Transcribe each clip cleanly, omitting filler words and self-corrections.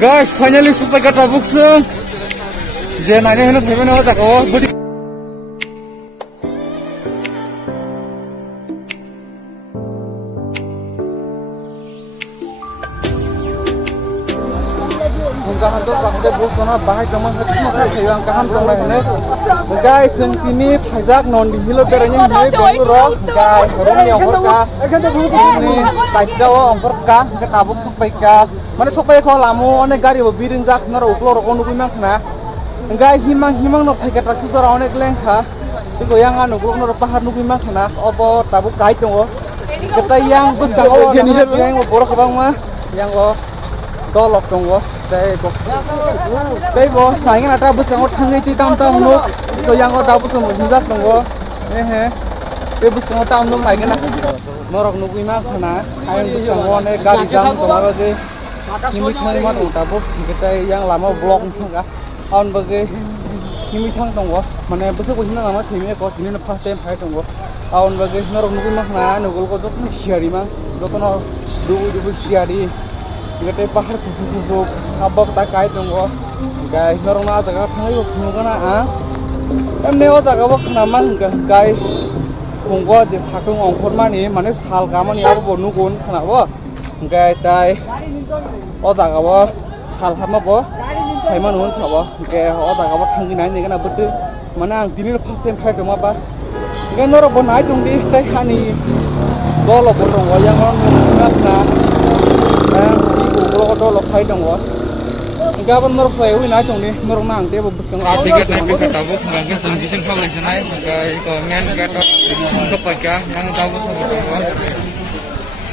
Guys, finally supaya kata buksung. Jangan nanya hendak bagaimana otak oh. Kaham tu kaham bus kena bahai teman kita hilang kaham teman ini. Guys, yang ini pajak non di hilo beranya ini Bangalore. Guys, orang yang orka. Ini pajak orka kita tabuk sampai ke. Mana sampai kau lamu, ane gari berbiring jak nara uklor onu kumang na. Guys, himang no pajak tak sudah orang ekleng ha. Itu yang anu uklor nara pahar nu kumang na. Opo tabuk kait dong. Kita yang bus kau jenis yang borok bang mah, yang kau dolok dong. Đây bố, thấy cái là bus yang thang itu tam nuk, so yang kau tahu semua jelas dong bố, đây bus yang tam nuk lagi na, norok nuk ima sana, ayam bus yang kau nih gari jam kemarin je, ini thang mana tuh tahu, kita yang lama vlog nggak, on bagi ini thang dong bố, mana bus aku sini lama sini kau sini nafas tem hai dong bố, on bagi norok nuk ima sana, nukul kau tuh siari mah, dokter dulu siari. Kita pahar kuku abak tak kait dong kok, guys. Norong na tak kait hangai kuku kana ah. Neo tak abak naman guys. Kungko je sakung ongkor mani, mana sal kaman ya abak nukun kenapa? Guys, tay. Oh tak abak sal kama bo, saya mana nukun kenapa? Guys, oh tak abak hangi nai ni kana betul. Mana dini lepas tem kait dong apa? Guys, norong bon nai dong di tay hani. Golok bon dong, yang orang nukun na. Kalau kau lok hai dong wah, enggak benar saya ini aja nih, norong nang dia bus kang. Tiket naik kita tahu, enggak ke sengkisin kau lagi naik, enggak komen kita untuk pakai yang tahu semua dong.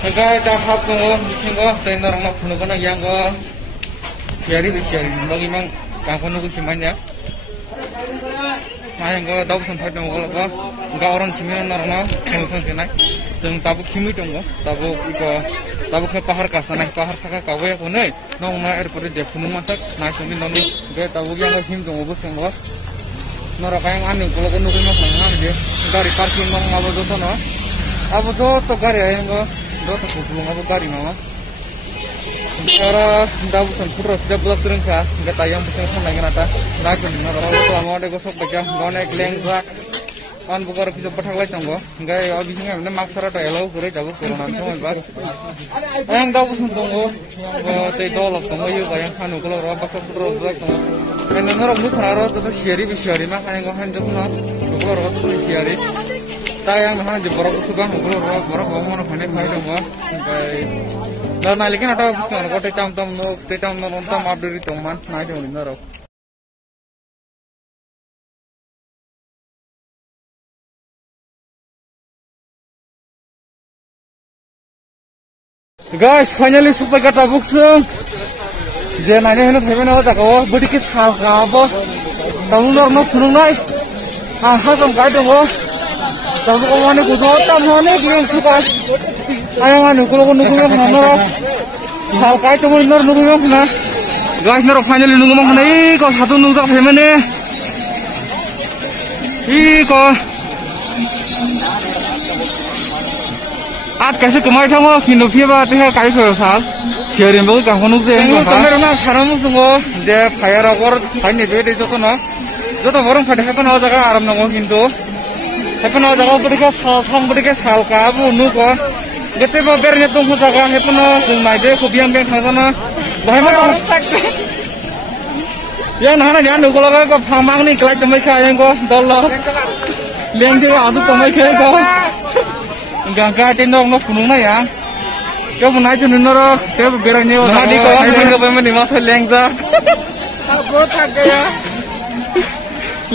Enggak tahap dong, sehingga saya norong nak penuh kena yang kau siari, bagi mang kau nunggu cuman ya. Nah yang kau tahu sampai dong kalau kau enggak orang cuman norong nak penuh kena, seng tahu kimi dong kau, tahu ke pahar kasana pahar saka kawe ko nei nong na airport je phunu matak na sumi noni ge tahu yang him dong bus yang wa nora kayang anu kalau ko nuku mas na je gari parking nong abo to no abo to gari ayang go do to phulu abo gari no Cara tahu san pura tidak belak tereng ka ge tayang bus yang lagi nata na kun nora to amo de go sok baca gone kleng zak an bukan kita petak lagi tanggo, enggak ya abis ini mana maksara tak elau kure jauh corona semua bas. Yang tahu pun tanggo, yang teh dolok tanggo juga yang kanu kalau orang pasal perut tanggo. Karena orang itu kenara tu siari mah yang kau hendak nak, kalau orang tu siari. Tayang mana jeborok suka, kalau orang borok mana panen tanggo. Dan nalikan ada bukan, kau tetam nonton abduri teman, naik jauh ni orang. Guys, finally supaya kata buksung. Jangan nanya hendak bagaimana otak oh, budi kis hal apa? Tahu normal punung nai. Hal sam kait dong oh. Tahu kau mana kudo tam mana belum suka. Ayang anu kalau nunggu yang mana? Hal kait dong nunggu yang mana? Guys, norok finally nunggu mana? Kau satu nunggu bagaimana? Kau आप कैसे कमाई था वो किनुफी बात है काई करो साल शेयरिंग बहुत कहाँ को नुकते हैं तो मेरे ना सारा मुझको जे फायर अगर फाइन बेटे जो तो वरम फटे है पन आजागा आराम ना वो किंतु है पन आजागा ऊपर के साल का अब नुको गते बाबर ने तुम जागा है पन नाइजे खुबियां बें खाना भाई मत ये ना ना जान नुको लगा को फामांग नहीं कलाई तमें खाएं को डॉलर लेंगे वो आदू तमें खाएं को Gangga tindong no punung na ya. Kau mau naik jenuh noro, kau bergerak ni. Nadi kau yang kau pemain masa lengza. Apa tak ya?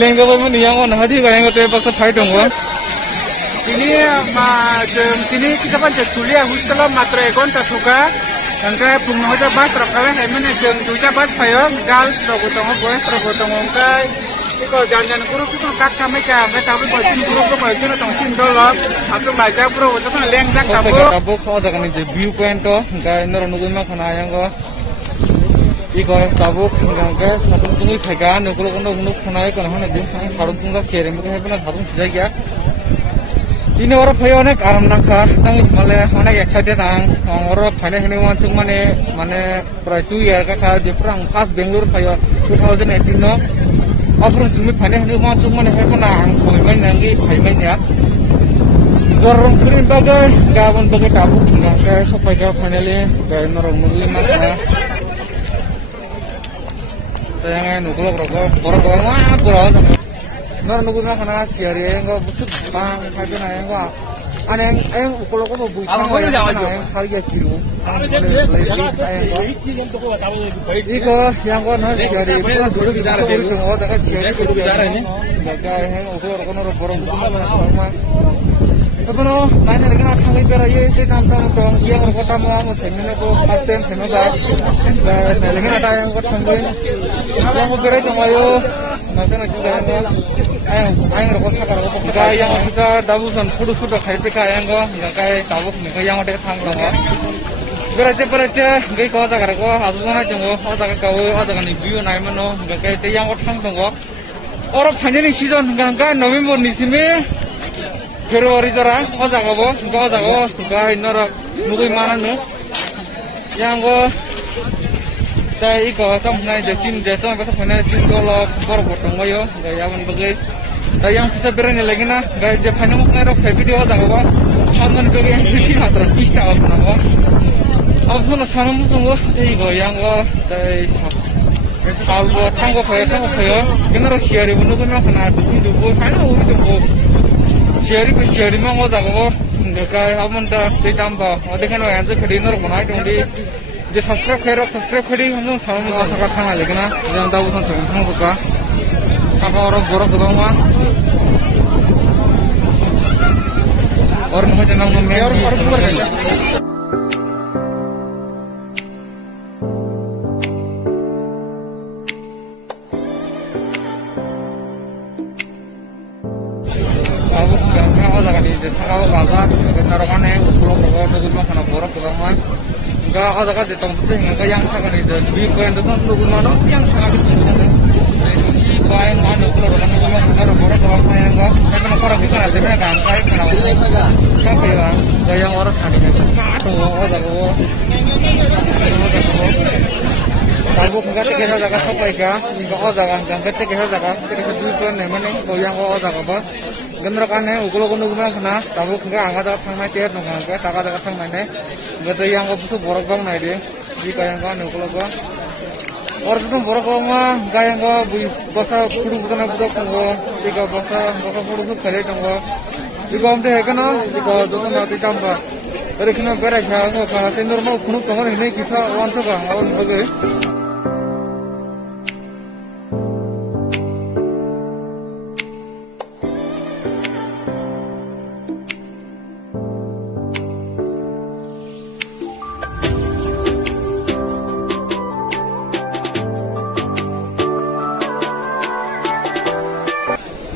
Lengga pemain yang kau nadi kau yang kau tu pasal fight dong kau. Ini ini kita kan kuliah hostel matra ekon tak suka. Angka punung aja bas rakalah, emang jeng bas payah, gal tergotong boys tergotong angkai. Kalau jangan guru itu kat kami tapi baju guru itu baju itu tongsin dulu, atau baca guru itu kan lengkap tabu. Kau jangan ini view point tu, enggak norang nunggu makan ayam kau. Iko tabu, enggak satu tunggu segan, nunggu kanai kan hanya dia sarung tunggu sharing, bukan hanya sarung saja. ini orang pay onek aram nangka nang malah onek excited orang pay ini wancung mana pray 2 year kakak di perang pas Bangalore pay 2018 no after cumi pay ini wancung mana hebat nang kami main nanti pay main ya gorong kirim bagai gawan bagai tabu nggak kayak sampai ke finally kayak norong murli mana yang nukulok rokok borok mah borok nor nukulok karena siari enggak busuk bang kayak na enggak aneh ukulok kok bukan yang harga kilo iko yang kau nor siari itu dulu bicara dulu oh tak siari dulu bicara ini nggak kayak ukulok rokok nor borong mah Tapi no, nanya dengan apa lagi beraya itu tentang tentang yang orang kota mau seminar ko first time seminar dan dengan ada yang kota tanggung yang mau beraya cuma yo nasi nak juga yang orang kota sekarang yang kita dabusan sudah kayak PK yang kayak tabuk nih yang ada tanggung lah berarti gay kota sekarang ko asuhan aja ko kota kau ada kan view naik mana kayak yang kota tanggung ko orang hanya nih season kan November nih sih Februari jara, oza kabo, gak inora nukui mana nu, yang go, dah iko, sampai jasin besok mana jasin kalau baru potong mayo, gak yaman bagai, dah yang bisa berani lagi na, gak Jepang mau ngerok video oza kabo, hamdan bagai yang sih hatran pista apa nabo, apa sana sana musuh iko yang go, dah kalau tanggo kaya, kenapa siari menukui mana kena dukung, mana uri dukung. Siari mah nggak tahu, dekai aman dah ditambah. Ada kan yang tu kedinor mana itu di subscribe kiri, langsung sama muka sakit kangen lagi na. Yang tahu san sebelum buka, sakit orang borok tu mah. Orang macam jenang nomor orang berkaya. Sakau baga, kecarangan ukulok nukul mah karena borak kebangan. Enggak ada kan di tempat itu enggak yang sangat itu. Di poin itu nukul mana yang sangat itu. Di poin mana ukulok mah karena borak kebangan enggak. Tapi kenapa orang kita ada sebenarnya kan kayak kenapa? Kenapa ya? Yang orang tadinya tuh ada kok. Tabuk enggak tekesa jaga sampai ka, enggak ada kan. Enggak tekesa jaga, tekesa dulu kan nemane goyang kok ada apa? Generakannya ukulok nukul kena, tabuk enggak angkat sama cer nunggang ke, taka sama nih, enggak tuh yang kau borok bang naik deh, jika yang kau ukulok gua, orang itu borok gua mah, kayak yang kau bahasa kudu bukan budak tunggu, jika bahasa kudu tuh kere tunggu, jika om deh kena, jika tuh nanti tambah, dari kena beres ya, nggak kalau normal kudu tunggu ini kisah langsung kan, awal bagai.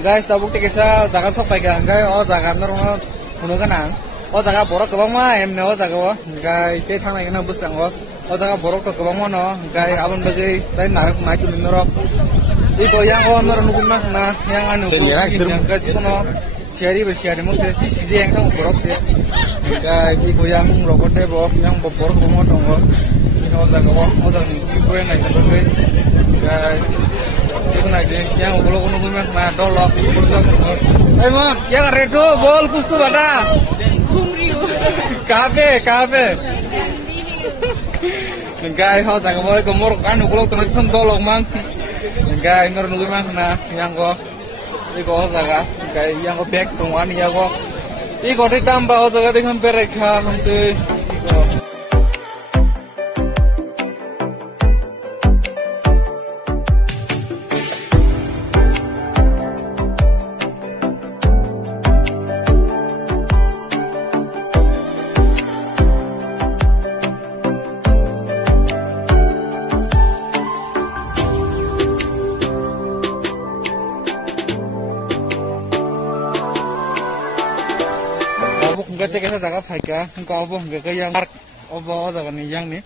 Guys, tabuk tikisa jaga sok pakai guys, oh jaga normal punuh kan oh jaga borok kebang mah emne oh jaga guys, kita thang lagi nabus tanggo, oh jaga borok tuh kebang mah no, guys, abang bagi, tadi narik maju minorok, itu yang oh nor nukul mah, nah yang anu, yang guys itu no, siari mau si yang kamu borok sih, guys, itu yang rokok deh boh, yang borok kebang tanggo, ini oh jaga ibu yang naik terus, guys. Itu nanti yang ukulok mah dolok. Mon, yang redo bol kustu bada. Kafe. Guys, hau jaga boleh kemur kan ukulok terus dolok mang. Guys, nunggu mah nah yang go. Iko jaga, guys yang go back tungguan ya go. Iko ditambah jaga dengan bereka nanti. Enggak tekesa jaga faika, enggak apa enggak yang apa jaga nih yang nih,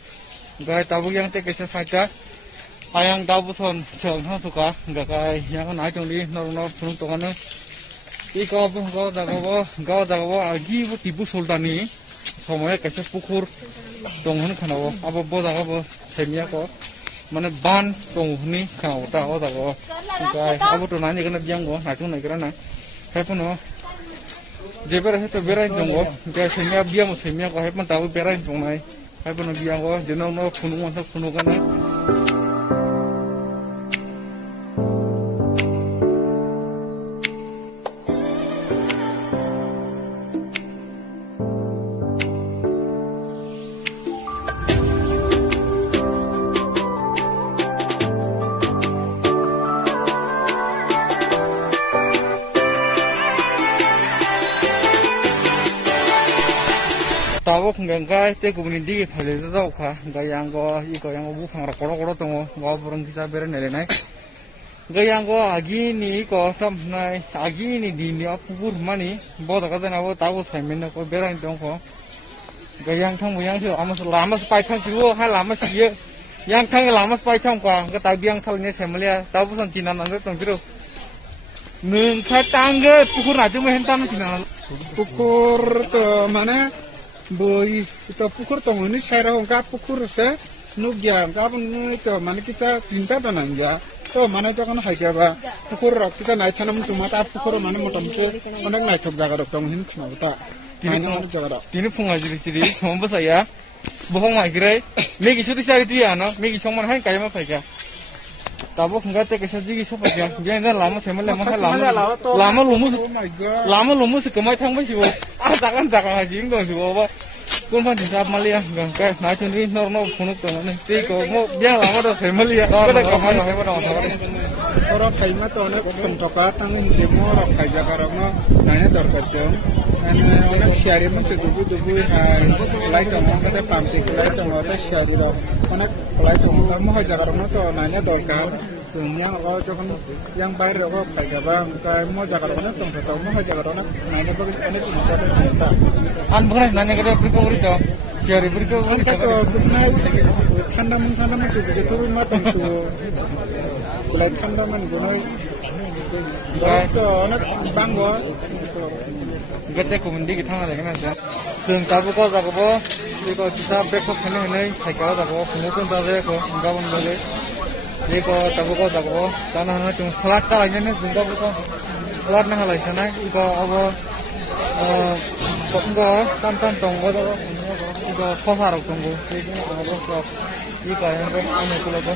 enggak tabuk yang tekesa saja, ayang tabu son suka, enggak kayak yang naik dong di normal penuh tongannya, Iko gawa agi bu tipu sultani সময়ে কাছে পুকুর দংহন খানাও আবো বজাগাবো সেমিয়া ko মানে বান দংহনি খানাও তা ও দাগো গায় আবো তো নানি গনা বিয়াঙ্গো নাটু নাইগরা না হেপনো जेबर है तो बेराय दंगो गे सेमिया बियामो सेमिया को हेपन ताबो बेराय दंनाय हेपनो बियांगो जेनो नो खुनु मनसा खुनु गाना Tawok ngangkai te kubuni digi phale da kha gayango iko yango bu phang ra koro koro tongo ga burung kisa bere nele nai gayango agi ni ko tam nai agi ni di ni apur mani boda ka na bo tawo saimen ko bere tong ko gayang thang bu yang se amas lama spai thang siwo ha lama siye yang thang lama spai thang kwa ga ta biang thal ne semlia tawo san kinan nang tong jiro nung kha tangge pukur na ju me hentam kinan pukur to mana boy itu pukur tong ini saya orang kap pukur se nugya kap itu mana kita cinta tanam ya to mana jangan haja ba pukur kita naik tanam cuma tak pukur mana motom se mana naik thok jaga tong hin khna ta mana jaga tini phunga jiri jiri thom saya bohong mai grai megi sudi sari dia no megi chongman hai kai ma phai kya tabo khunga te kesa jigi so phai kya gen lama semal lama lumu se kamai thang ba sibo jaga jing dong sibo ba kun phan hisab malia gang kai na chun ni nor phunuk to ne te ko mo biang lama do semalia ko da kamai no hebo no orang khai ma to ne pentoka tang hindi mo ro khai jaga ro no nanya dorkar chon ane ona share ma se dubu hai lai to mo ta pam te lai to mo ta share ro ona lai to mo mo ha jaga ro no to nanya dorkar sungnya ro jokon yang bayar ro khai jaga kai mo jaga ro na tong ta mo ha jaga ro na nanya bagus ane to mo ta an bhra nanya kada prikori to share prikori to thanda mun to je to ma tong su lai thanda man gunoi to na banggo gete kumindi ki thang lagi na sa sung tabu ko jago bo iko chisa breakfast khane nei thaikao jago khumukun ta je ko gabon bale iko tabu ko jago bo kana na tung salad ka lagi ne sung tabu ko salad na halai sana iko abo ko tan tong go jago iko khosa ro tong go iko abo ko iko yang ko ane ko lo ko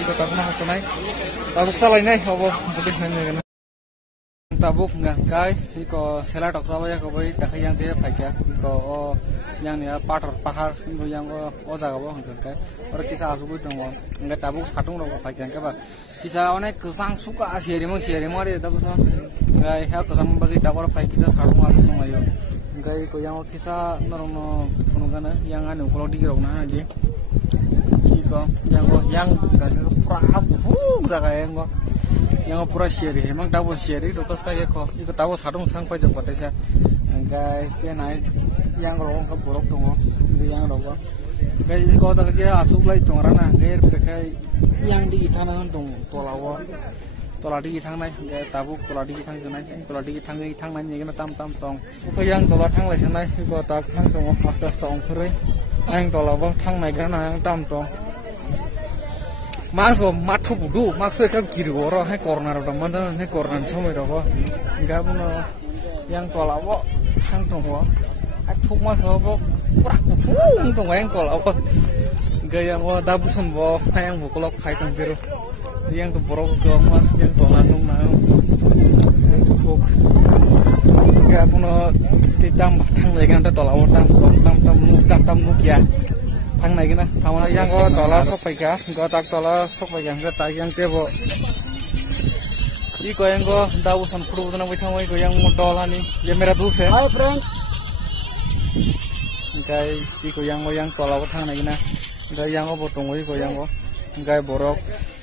iko tak na ha nai tabu salai nai abo budis nai tabuk ngangkai iko sela tok sawa ya ko bai ta yang te phaikia iko yang ni pahar iko yang o jaga bo ngangkai or kisa asu dong ngai tabuk satung ro phaikia ka ba kisa onek kusang suka asiari mo re tabuk so ngai ha kusang bagi tabor phai kisa satung asu no ayo ngai ko yang kisa norono phunugana yang anu ko di ro na di iko yang kan pra jaga yang ko yang pura share emang tahu share itu kas kayak kok itu tahu sarung sang pai jok patesa enggak dia naik yang rong ke borok dong itu yang rong kayak itu kau tak dia asuk lagi dong rana ger berkai yang di tanah dong tola di thang này enggak tabuk tola di thang sana tola di thang này như tam tong cái yang tola thang lại sana itu tab thang dong atas tong kere yang tola bo thang này cái nào tam tong Maso mathu budu makso kam kiri oro hai corner ro manjan hai corner chomoi ro enggak puno yang tola wo thang tong wo athuk maso bo pura phung tong yang tola wo enggak yang wo dabusun wo yang bukolok khai tong biru yang tu borok ko ma yang tola nung na khok enggak puno titam thang legan ta tola wo tam nu kia thang này cái na thằng này yang có tola sok pai ka có tak tola sok pai ka tak yang tebo iko yang ko dawu san puru na bai thang ko yang modal ani ye mera dus hai hi friend kai iko yang tola ko thang này cái na kai yang ko botong ko yang ko kai borok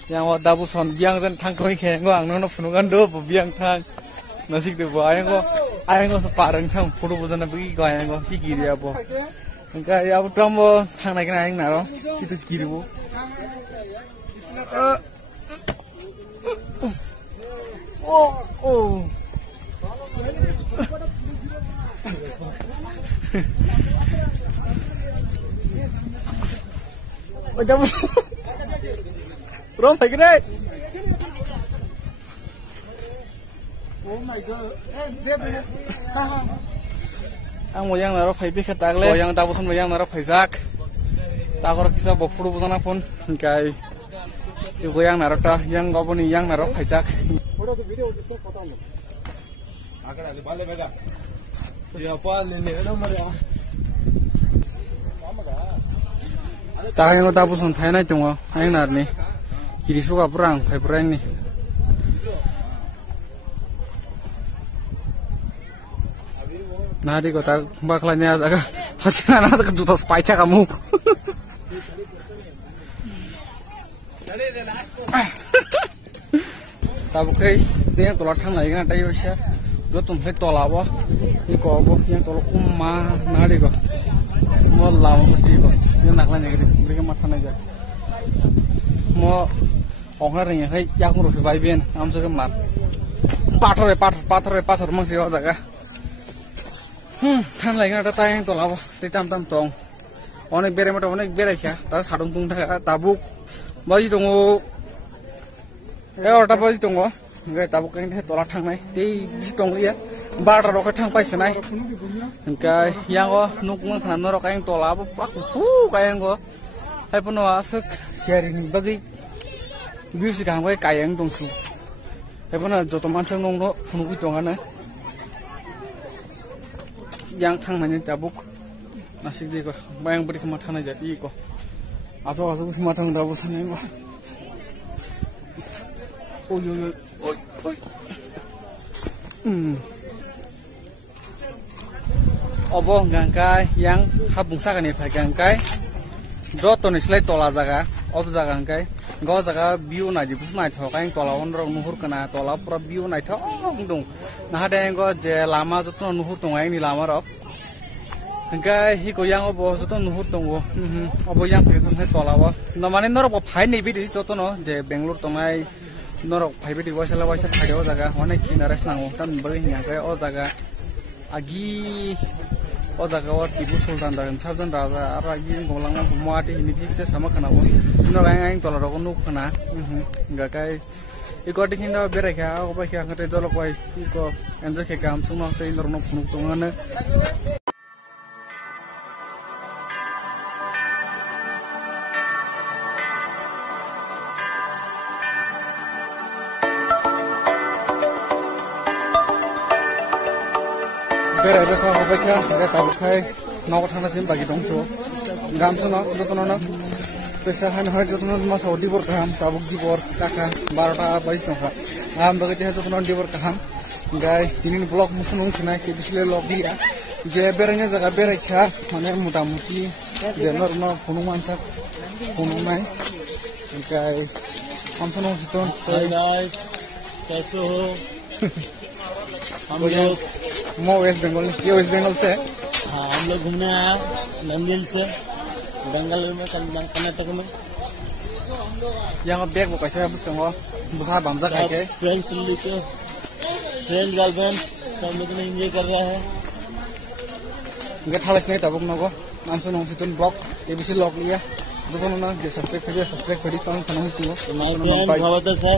yang ko dawu san biang jan thang koi khe ngo ang no phunugan do biang thang nasik de ba ayang ko separang thang puru na bai ko ayang ko ki dia bo enggak ya udah mau thang naik naik naro itu kiri bu Ôi đâu Rôm phải cái đây. Oh my god. Ang mo yang naro phải biết khát tagle. Yang tahu semua yang naro phải jak. Takor kisah bopuru busana pun kai. Ibu yang naro ta yang goboni yang naro phải jak. Udah tuh video इसको पता नहीं आकर आले बाले बेगा या पाले ले ना मरे Ta yang tahu pun phải na chung ang nar ni. Kiri suka perang phải perang ni. Nadi kota bakalnya agak pacaran ada kejutan spike kamu. Tahu kai dia tolak thang lagi kan tayo siya. Dua tumpai tolak apa? Ini kau apa? Yang tolak umma nadi kau. Mau lawan peti kau. Yang nak lagi ni mereka matan aja. Mau orang yang hai yang urus bayian, am suka mat. Pathor masih ada kah? Thang lagi ada tayang tolak apa? Titam tong. Onek bere mata onek bere kya. Tas hadung tung tabuk. Baju tunggu. Orang tak baju tunggu. Enggak tabuk yang dia tolak thang naik. Di tunggu dia. Bar roket thang pai senai. Enggak yang ko nuk mang thang roket yang tolak apa? Paku kayak ko. Hai pun asuk sharing bagi. Music ang ko kayak yang tungsu. Hai pun joto mancang nong no punuk itu kan yang thang nanya tabuk. Nasib dia ko. Bayang beri kematan aja di ko. Apa asuk sematang tabuk senai ko. Oi. Obo gangkai yang habung saga ni pai gangkai. Joto ni selai tola jaga, ob jaga gangkai. Go jaga view na jibus na thok yang tola onrong nuhur kana tola pura view na thok dong. Nah ada yang go je lama joto nuhur tong yang ni lama rok. Gangkai hiko yang obo joto nuhur tong wo. Obo yang petu ni tola wo. Namanya norok wo pai ni bidi joto no je Bangalore tongai. Norok private waisala khade o jaga onek kinares nango tan bagi nyangkai o jaga agi o jaga o Tipu Sultan da sabdan raja ar agi ngolanga muati ini ti sama kana bo no gang tola ro nu kana ngakai iko dikinda bere kha o ba kha ngate dolo koi iko enjo ke kam sumo te norno phunu tongana bere beka hobaika ga tabukai naw thana sim bagi dongso gamso na jotono na pesa han har jotono ma saudi bor kaham tabuk jibor kaka 12 ta bajis tongha am bagati ha jotono dibor kaham gai tinin blok musunung sina ke bisle lok dia je berenya jaga bere kha mane mutamuti je norno punuman sak punumai gai amsono siton Hi guys, कैसे हो? हम लोग मैं वेस्ट बंगाल ये वेस्ट बंगाल से हाँ हम लोग घूमने आए नंदिल से बेंगलुरु में कर्नाटक में यहाँ बैग वो कैसे है उसका वो बुसा बमजा खाके फ्रेंड्स लेके फ्रेंड गर्लफ्रेंड सब लोग ने एंजॉय कर रहा है गट हालस नहीं तब नको नाम से नौसी तुम ब्लॉग ये भी लॉक लिया जो तो ना जे सब्सक्राइब करिए तो हम सुनो माय फ्रेंड भवतस है